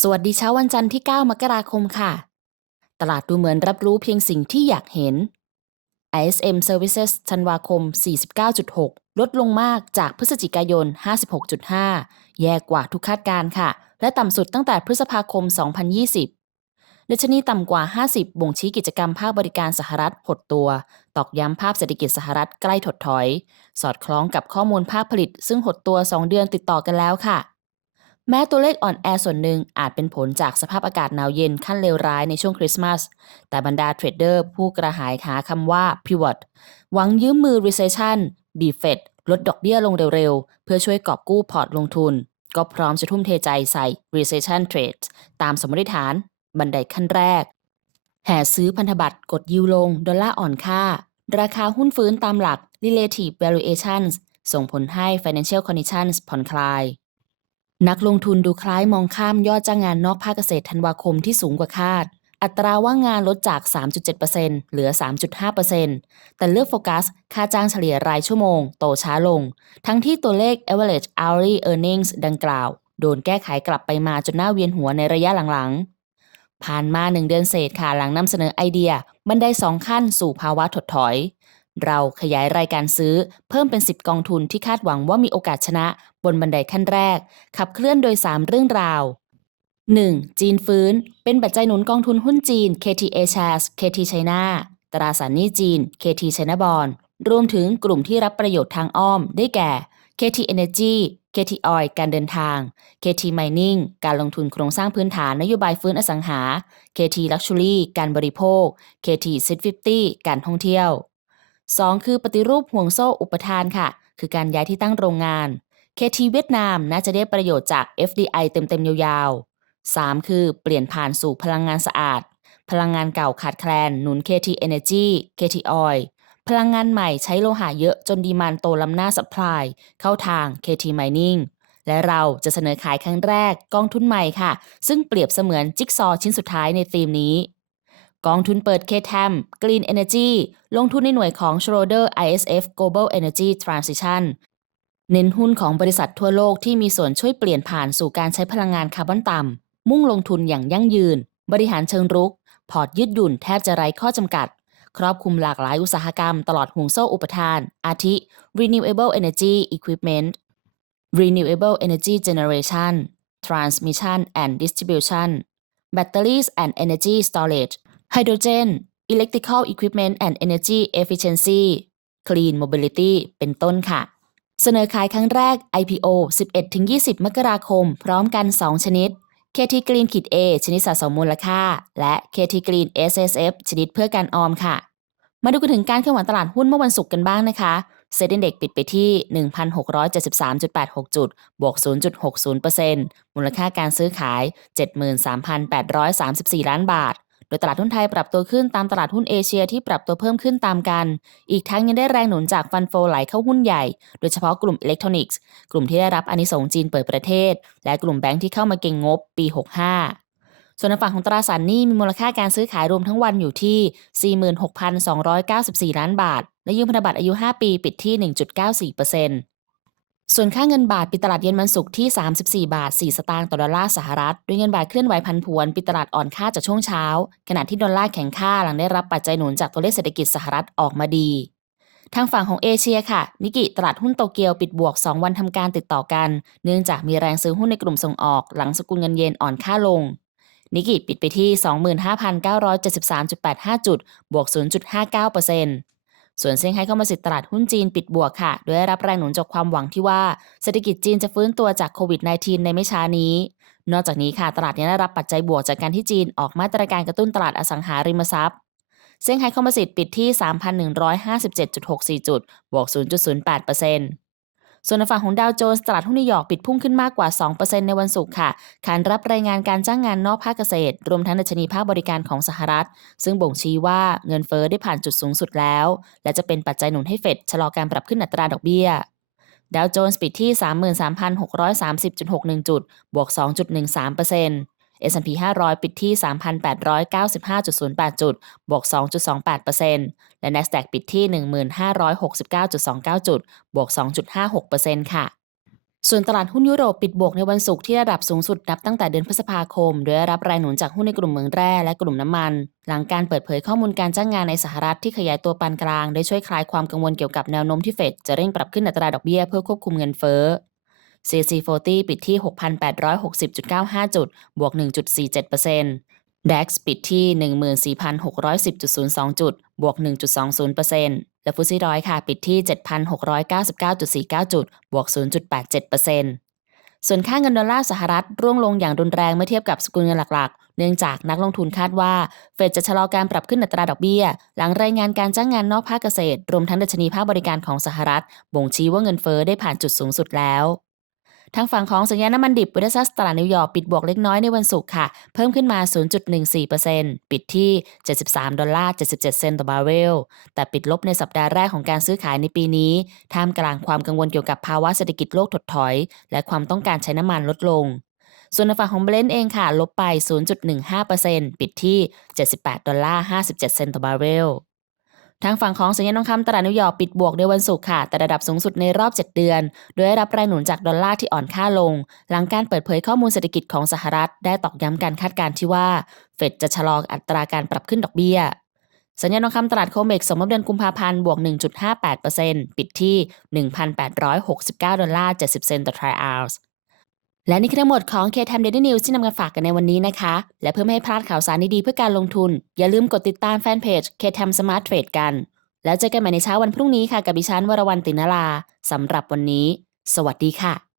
สวัสดีเช้าวันจันทร์ที่ 9 มกราคมค่ะ ตลาดดูเหมือนรับรู้เพียงสิ่งที่อยากเห็น ISM Services ธันวาคม 49.6 ลดลงมากจากพฤศจิกายน 56.5 แย่กว่าทุกคาดการค่ะ และต่ำสุดตั้งแต่พฤษภาคม 2020ดัชนีต่ำกว่า 50 บ่งชี้กิจกรรมภาคบริการสหรัฐหดตัว ตอกย้ำภาพเศรษฐกิจสหรัฐใกล้ถดถอย สอดคล้องกับข้อมูลภาคผลิต ซึ่งหดตัว 2 เดือนติดต่อกันแล้วค่ะ แม้ตัวเลขอ่อนแอส่วนหนึ่งอาจเป็นผลจากสภาพอากาศหนาวเย็นขั้นเลวร้ายในช่วงคริสต์มาส แต่บรรดาเทรดเดอร์ผู้กระหายหาคำว่า pivot หวังยืมมือ recession บีเฟดลดดอกเบี้ยลงเร็วๆ เพื่อช่วยกอบกู้พอร์ตลงทุน ก็พร้อมจะทุ่มเทใจใส่ recession trades ตามสมมติฐานบันไดขั้นแรก แห่ซื้อพันธบัตรกดยิวลง ดอลลาร์อ่อนค่า ราคาหุ้นฟื้นตามหลัก relative valuations ส่งผลให้ financial conditions ผ่อนคลาย นักลงทุนดูคล้ายมองข้ามยอดจ้างงานนอกภาคเกษตรธันวาคมที่สูงกว่าคาด อัตราว่างงานลดจาก 3.7%เหลือ 3.5%แต่เลือกโฟกัส ค่าจ้างเฉลี่ยรายชั่วโมง โตช้าลง ทั้งที่ตัวเลข average hourly earnings ดังกล่าว โดนแก้ไขกลับไปมาจนหน้าเวียนหัวในระยะหลังๆ ผ่านมาหนึ่งเดือนเศษค่ะหลังนำเสนอไอเดียบันไดสองขั้นสู่ภาวะถดถอย เราขยายรายการซื้อเพิ่มเป็น 10 กองทุนที่คาดหวังว่ามีโอกาสชนะบนบันไดขั้นแรก ขับเคลื่อนโดย 3 เรื่องราว 1. จีนฟื้น เป็นปัจจัยหนุนกองทุนหุ้นจีน KTA Shares KT China ตราสารหนี้จีน KT China Bond รวมถึงกลุ่มที่รับประโยชน์ทางอ้อมได้แก่ KT Energy KT Oil การเดินทาง KT Mining การลงทุนโครงสร้างพื้นฐานนโยบายฟื้นอสังหา KT Luxury การบริโภค KT Sit 50 การท่องเที่ยว 2. คือปฏิรูปห่วงโซ่อุปทานค่ะ คือการย้ายที่ตั้งโรงงาน KT เวียดนามน่าจะได้ประโยชน์จาก FDI เต็มๆยาวๆ 3. คือเปลี่ยนผ่านสู่พลังงานสะอาด พลังงานเก่าขาดแคลน หนุน KT Energy KT Oil พลังงานใหม่ใช้โลหะเยอะจนดีมานโตล้ำหน้าสัพพลายเข้าทาง KT Mining และเราจะเสนอขายครั้งแรกกองทุนใหม่ค่ะ ซึ่งเปรียบเสมือนจิ๊กซอว์ชิ้นสุดท้ายในธีมนี้ กองทุนเปิด KTM Green Energy ลงทุนในหน่วยของ Schroder ISF Global Energy Transition เน้นหุ้นของบริษัททั่วโลกที่มีส่วนช่วยเปลี่ยนผ่านสู่การใช้พลังงานคาร์บอนต่ำ มุ่งลงทุนอย่างยั่งยืน บริหารเชิงรุก พอร์ตยืดหยุ่นแทบจะไร้ข้อจำกัด ครอบคลุมหลากหลายอุตสาหกรรมตลอดห่วงโซ่อุปทาน อาทิ renewable energy equipment renewable energy generation transmission and distribution batteries and energy storage hydrogen electrical equipment and energy efficiency clean mobility เป็นต้นค่ะ เสนอขายครั้งแรก IPO 11-20 มกราคม พร้อมกัน 2 ชนิด KT Green ขีด A ชนิดสะสมมูลค่า และ KT Green SSF ชนิดเพื่อการออมค่ะ มาดูกันถึงการเคลื่อนไหวตลาดหุ้นเมื่อวันศุกร์กันบ้างนะคะเซ็นดีเด็กปิดไปที่ 1,673.86 จุด บวก 0.60%มูลค่าการซื้อขาย 73,834 ล้านบาท โดยตลาดหุ้นไทยปรับตัวขึ้นตามตลาดหุ้นเอเชียที่ปรับตัวเพิ่มขึ้นตามกัน อีกทั้งยังได้แรงหนุนจากฟันโฟไหลเข้าหุ้นใหญ่ โดยเฉพาะกลุ่มอิเล็กทรอนิกส์ กลุ่มที่ได้รับอนิสงส์จีนเปิดประเทศ และกลุ่มแบงค์ที่เข้ามาเก็งงบปี 65ส่วนในฝั่งของตราสารหนี้มีมูลค่าการซื้อขายรวมทั้งวันอยู่ที่ 46,294 ล้านบาท และยืมพันธบัตรอายุ 5 ปีปิดที่ 1.94% ส่วนค่าเงินบาทปิดตลาดเย็นวันศุกร์ที่ 34 บาท 4 สตางค์ต่อดอลลาร์สหรัฐ ด้วยเงินบาทเคลื่อนไหวพันผวนปิดตลาดอ่อนค่าจากช่วงเช้า ขณะที่ดอลลาร์แข็งค่าหลังได้รับปัจจัยหนุนจากตัวเลขเศรษฐกิจสหรัฐออกมาดี ทางฝั่งของเอเชียค่ะ นิกิตลาดหุ้นโตเกียวปิดบวก 2 วันทำการติดต่อกัน เนื่องจากมีแรงซื้อหุ้นในกลุ่มส่งออก หลังสกุลเงินเยนอ่อนค่าลง นิกิปิดไปที่ 25,973.85 จุด บวก 0.59% ส่วนเซี่ยงไฮ้เข้ามาสิทธิตลาดหุ้นจีนปิดบวกค่ะ โดยได้รับแรงหนุนจากความหวังที่ว่าเศรษฐกิจจีนจะฟื้นตัวจากโควิด -19 ในไม่ช้านี้ นอกจากนี้ค่ะ ตลาดยังได้รับปัจจัยบวกจากการที่จีนออกมาตรการกระตุ้นตลาดอสังหาริมทรัพย์เซี่ยงไฮ้คอมโพสิตปิดที่ 3,157.64 จุด บวก 0.08% ส่วนฝั่งของดาวโจนส์ตลาดหุ้นนิวยอร์กปิดพุ่งขึ้นมากกว่า 2%ในวันศุกร์ค่ะขานรับรายงานการจ้างงานนอกภาคเกษตร รวมทั้งดัชนีภาคบริการของสหรัฐ ซึ่งบ่งชี้ว่าเงินเฟอ้อได้ผ่านจุดสูงสุดแล้ว และจะเป็นปัจจัยหนุนให้เฟดชะลอการปรับขึ้นอัตราดอกเบี้ยดาวโจนส์ปิดที่ 33,630.61 จุด บวก 2.13% S&P 500 ปิดที่ 3,895.08 จุด บวก 2.28%และ NASDAQ ปิดที่ 1,569.29 จุด บวก 2.56%ค่ะส่วนตลาดหุ้นยุโรปปิดบวกในวันศุกร์ที่ระดับสูงสุดนับตั้งแต่เดือนพฤษภาคม โดยรับแรงหนุนจากหุ้นในกลุ่มเหมืองแร่และกลุ่มน้ำมัน หลังการเปิดเผยข้อมูลการจ้างงานในสหรัฐที่ขยายตัวปานกลาง ได้ช่วยคลายความกังวลเกี่ยวกับแนวโน้มที่เฟดจะเร่งปรับขึ้นอัตราดอกเบี้ยเพื่อควบคุมเงินเฟ้อ CC40 ปิดที่ 6,860.95 จุด บวก 1.47% DAX ปิดที่ 14,610.02 จุด บวก 1.20%และฟุตซี่ร้อยค่ะ ปิดที่ 7,699.49 จุด บวก 0.87%ส่วนค่าเงินดอลลาร์สหรัฐร่วงลงอย่างรุนแรงเมื่อเทียบกับสกุลเงินหลักๆ เนื่องจากนักลงทุนคาดว่า เฟดจะชะลอการปรับขึ้นอัตราดอกเบี้ย หลังรายงานการจ้างงานนอกภาคเกษตร รวมทั้งดัชนีภาคบริการของสหรัฐ บ่งชี้ว่าเงินเฟอ้อได้ผ่านจุดสูงสุดแล้ว ทางฝั่งของสัญญาณน้ำมันดิบเวซัสตลาดนิวยอร์กปิดบวกเล็กน้อยในวันศุกร์ค่ะ เพิ่มขึ้นมา 0.14%ปิดที่ 73 ดอลลาร์ 77 เซนต์ต่อบาร์เรล แต่ปิดลบในสัปดาห์แรกของการซื้อขายในปีนี้ ท่ามกลางความกังวลเกี่ยวกับภาวะเศรษฐกิจโลกถดถอย และความต้องการใช้น้ำมันลดลงส่วนในฝั่งของเบลนด์เองค่ะ ลบไป 0.15%ปิดที่ 78 ดอลลาร์ 57 เซนต์ต่อบาร์เรล ทางฝั่งของสัญญาณทองคำตลาดนิวยอร์กปิดบวกในวันศุกร์ค่ะ แต่ระดับสูงสุดในรอบ 7 เดือน โดยได้รับแรงหนุนจากดอลลาร์ที่อ่อนค่าลง หลังการเปิดเผยข้อมูลเศรษฐกิจของสหรัฐ ได้ตอกย้ำการคาดการณ์ที่ว่า เฟดจะชะลออัตราการปรับขึ้นดอกเบี้ย สัญญาณทองคำตลาดโคเมกสมมติเดือนกุมภาพันธ์บวก 1.58%ปิดที่ 1,869 ดอลลาร์ 70 เซนต์ต่อทริอัลส์ และนี่คือทั้งหมดของ K-Time Daily News ที่นำมาฝากกันในวันนี้นะคะ และเพื่อไม่ให้พลาดข่าวสารดีๆเพื่อการลงทุน อย่าลืมกดติดตามแฟนเพจ K-Time Smart Trade กัน แล้วเจอกันใหม่ในเช้าวันพรุ่งนี้ค่ะ กับดิฉันวรวรรณตินาลาสำหรับวันนี้ สวัสดีค่ะ